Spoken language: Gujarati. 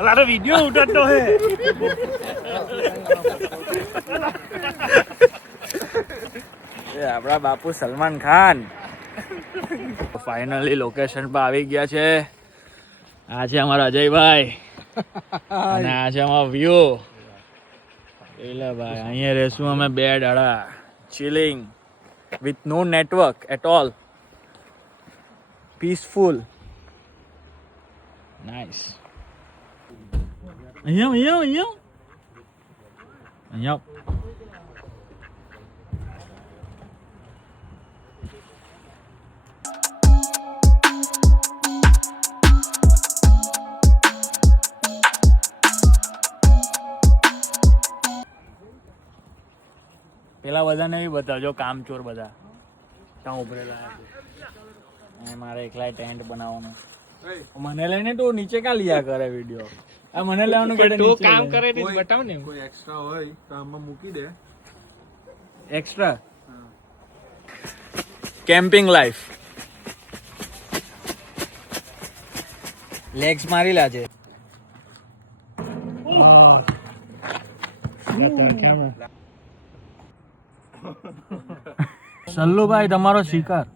તારો વિડિયો ઉઠાડતો હે એ આપણા બાપુ સલમાન ખાન ફાઇનલી લોકેશન પર આવી ગયા છે. આ છે અમારા અજયભાઈ અને આ છે અમારો વ્યૂ. એટલે ભાઈ અહીંયા રહેશું અમે 2 દાડા chilling with no network at all. Peaceful nice. અહીંયા પેલા બધાને બી બતાવજો કામચોર બધા ત્યાં ઉભરેલા છે. મારે એકલા ટેન્ટ બનાવવાનું. મને લઈને તો નીચે કા લીયા કરે વિડિયો. આ મને લેવાનું કે તો કામ કરે તે બતાવ ને. કોઈ એક્સ્ટ્રા હોય તો આમાં મૂકી દે. Extra camping life. લેગ્સ મારી લાજે. સલ્લુભાઈ તમારો શિકાર.